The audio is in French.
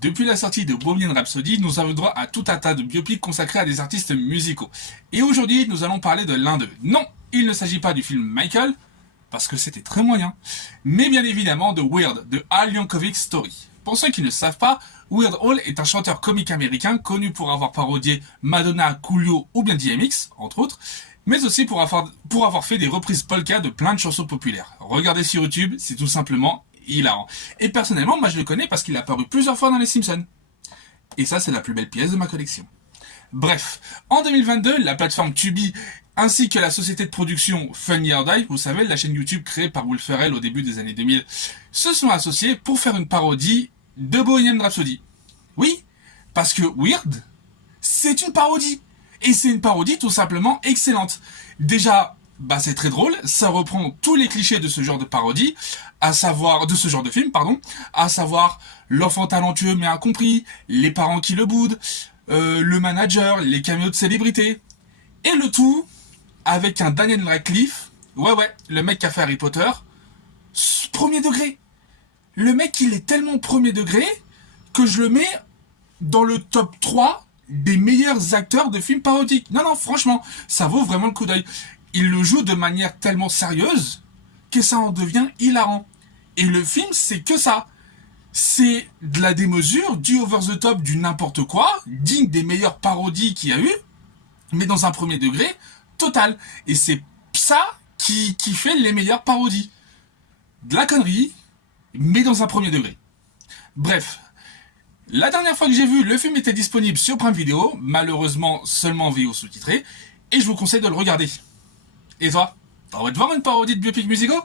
Depuis la sortie de Bohemian Rhapsody, nous avons droit à tout un tas de biopics consacrés à des artistes musicaux. Et aujourd'hui, nous allons parler de l'un d'eux. Non, il ne s'agit pas du film Michael, parce que c'était très moyen, mais bien évidemment de Weird, de Al Yankovic Story. Pour ceux qui ne savent pas, Weird Al est un chanteur comique américain connu pour avoir parodié Madonna, Coolio ou bien DMX, entre autres, mais aussi pour avoir fait des reprises polka de plein de chansons populaires. Regardez sur YouTube, c'est tout simplement hilarant. Et personnellement, moi je le connais parce qu'il a apparu plusieurs fois dans Les Simpsons. Et ça, c'est la plus belle pièce de ma collection. Bref, en 2022, la plateforme Tubi ainsi que la société de production Funny or Die, vous savez, la chaîne YouTube créée par Will Ferrell au début des années 2000, se sont associés pour faire une parodie de Bohemian Rhapsody. Oui, parce que Weird, c'est une parodie. Et c'est une parodie tout simplement excellente. Déjà, c'est très drôle, ça reprend tous les clichés de ce genre de parodie, de ce genre de film, à savoir l'enfant talentueux mais incompris, les parents qui le boudent, le manager, les caméos de célébrités, et le tout avec un Daniel Radcliffe, le mec qui a fait Harry Potter, premier degré. Le mec, il est tellement premier degré que je le mets dans le top 3 des meilleurs acteurs de films parodiques. Non, franchement, ça vaut vraiment le coup d'œil. Il le joue de manière tellement sérieuse que ça en devient hilarant. Et le film, c'est que ça. C'est de la démesure, du over the top, du n'importe quoi, digne des meilleures parodies qu'il y a eu, mais dans un premier degré total. Et c'est ça qui fait les meilleures parodies. De la connerie, mais dans un premier degré. Bref, la dernière fois que j'ai vu, le film était disponible sur Prime Video, malheureusement seulement en VO sous-titré, et je vous conseille de le regarder. Et toi, t'as envie de voir une parodie de biopic musicaux ?